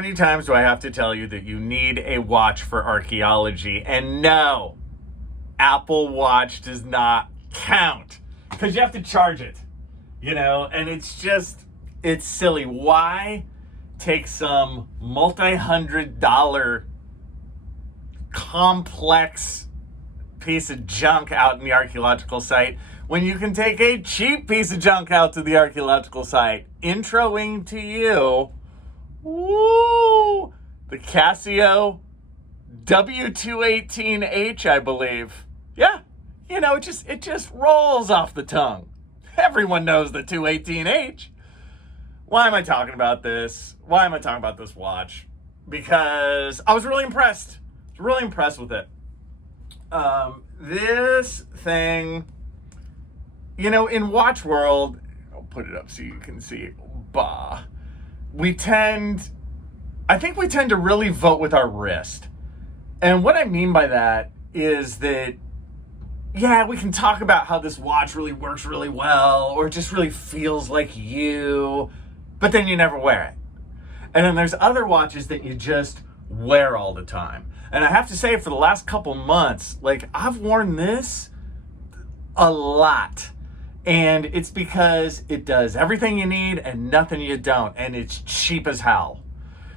many times do I have to tell you that you need a watch for archaeology? And no, Apple Watch does not count because you have to charge it, and it's silly. Why take some multi-$100 complex piece of junk out in the archaeological site when you can take a cheap piece of junk out to the archaeological site? Introing to you, the Casio W218H, I believe. Yeah, it just rolls off the tongue. Everyone knows the 218H. Why am I talking about this? Why am I talking about this watch? Because I was really impressed. Really impressed with it. This thing, in watch world, I'll put it up so you can see. I think we tend to really vote with our wrist. And what I mean by that is that, yeah, we can talk about how this watch really works really well, or it just really feels like you, but then you never wear it. And then there's other watches that you just wear all the time. And I have to say, for the last couple months, I've worn this a lot. And it's because it does everything you need and nothing you don't. And it's cheap as hell.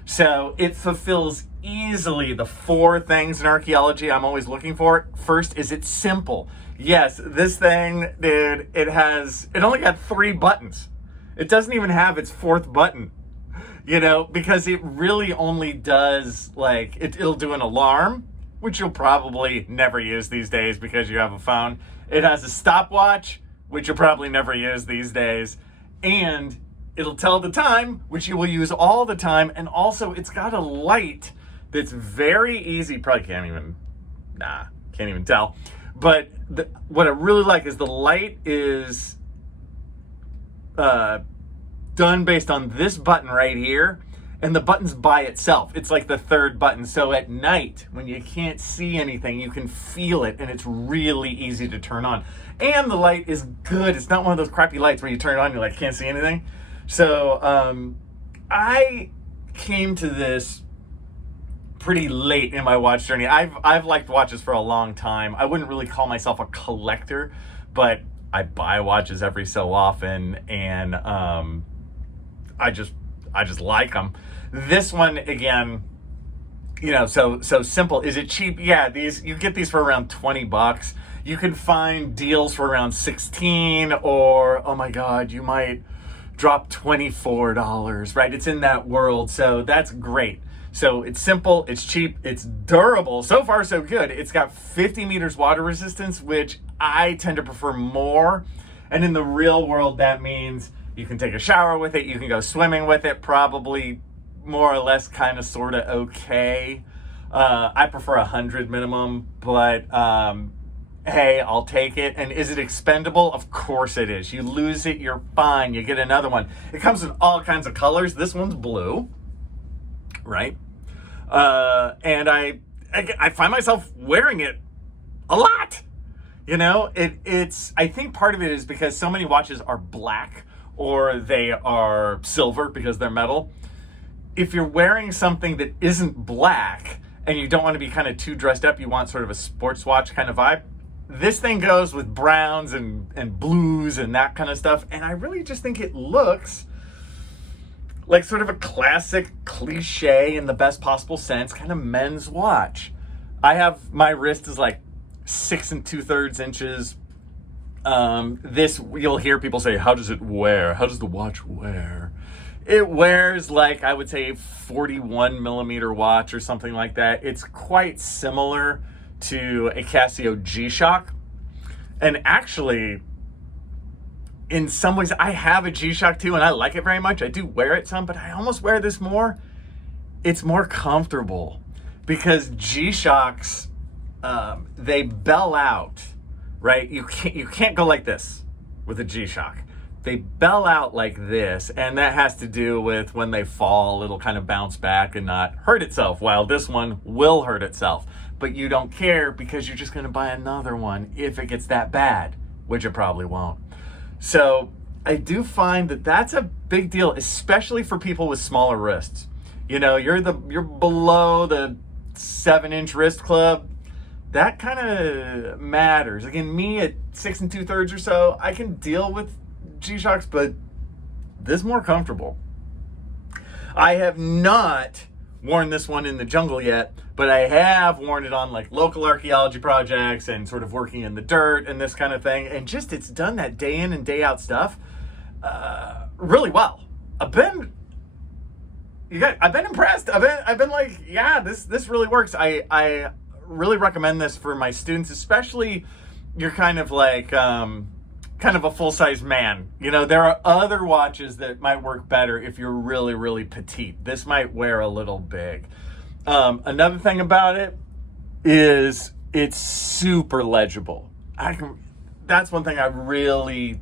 So it fulfills easily the 4 things in archaeology I'm always looking for. First is it's simple. Yes, this thing, dude, it only got 3 buttons. It doesn't even have its 4th button. Because it really only does, it'll do an alarm, which you'll probably never use these days because you have a phone. It has a stopwatch, which you'll probably never use these days. And it'll tell the time, which you will use all the time. And also, it's got a light that's very easy. Probably can't even tell. But what I really like is the light is done based on this button right here, and the button's by itself. It's like the 3rd button. So at night, when you can't see anything, you can feel it, and it's really easy to turn on. And the light is good. It's not one of those crappy lights where you turn it on, you can't see anything. So I came to this pretty late in my watch journey. I've liked watches for a long time. I wouldn't really call myself a collector, but I buy watches every so often, and I just like them. This one, again, so simple. Is it cheap? Yeah, you get these for around $20. You can find deals for around 16, or oh my God, you might drop $24, right? It's in that world, so that's great. So it's simple, it's cheap, it's durable. So far, so good. It's got 50 meters water resistance, which I tend to prefer more. And in the real world, that means you can take a shower with it, you can go swimming with it, probably more or less kind of sort of okay. I prefer 100 minimum, but hey, I'll take it. And is it expendable? Of course it is. You lose it, you're fine. You get another one. It comes in all kinds of colors. This one's blue, right? And I find myself wearing it a lot. I think part of it is because so many watches are black or they are silver because they're metal. If you're wearing something that isn't black and you don't want to be kind of too dressed up, you want sort of a sports watch kind of vibe, this thing goes with browns and blues and that kind of stuff. And I really just think it looks like sort of a classic cliche in the best possible sense, kind of men's watch. My wrist is 6 2/3 inches. This, you'll hear people say, how does it wear? How does the watch wear? It wears I would say a 41 millimeter watch or something like that. It's quite similar to a Casio G-Shock. And actually, in some ways, I have a G-Shock too, and I like it very much. I do wear it some, but I almost wear this more. It's more comfortable because G-Shocks, they bell out, right? You can't go like this with a G-Shock. They bell out like this, and that has to do with when they fall, it'll kind of bounce back and not hurt itself, while this one will hurt itself. But you don't care because you're just going to buy another one if it gets that bad, which it probably won't. So I do find that that's a big deal, especially for people with smaller wrists. You're below the 7-inch wrist club. That kind of matters. Again, me at 6 2/3 or so, I can deal with G-Shocks, but this is more comfortable. I have not worn this one in the jungle yet, but I have worn it on like local archaeology projects and sort of working in the dirt and this kind of thing. And just, it's done that day in and day out stuff really well. I've been impressed. I've been like, yeah, this really works. I really recommend this for my students, especially you're kind of like kind of a full-size man. There are other watches that might work better if you're really, really petite. This might wear a little big. Another thing about it is it's super legible. That's one thing I really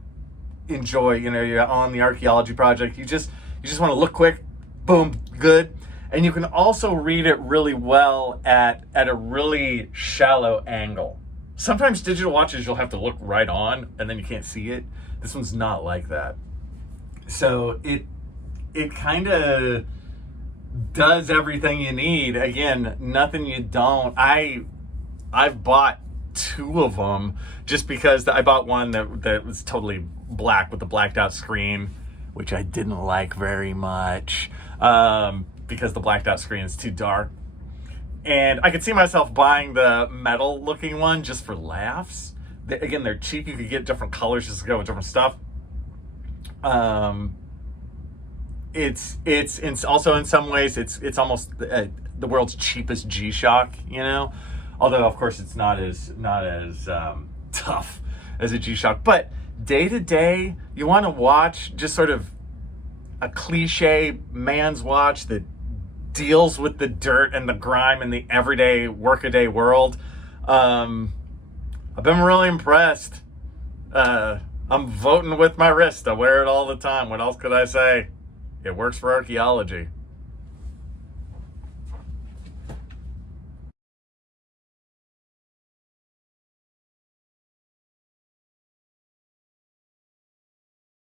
enjoy. You're on the archaeology project. You just want to look quick, boom, good. And you can also read it really well at a really shallow angle. Sometimes digital watches, you'll have to look right on and then you can't see it. This one's not like that. So it kind of does everything you need. Again, nothing you don't. I've bought 2 of them just because I bought one that was totally black with the blacked out screen, which I didn't like very much because the blacked out screen is too dark. And I could see myself buying the metal looking one just for laughs. Again, they're cheap. You could get different colors just to go with different stuff. It's also in some ways it's almost the world's cheapest G-Shock, although of course it's not as tough as a G-Shock. But day to day, you want to watch just sort of a cliche man's watch that deals with the dirt and the grime and the everyday workaday world. I've been really impressed. I'm voting with my wrist. I wear it all the time. What else could I say? It works for archaeology.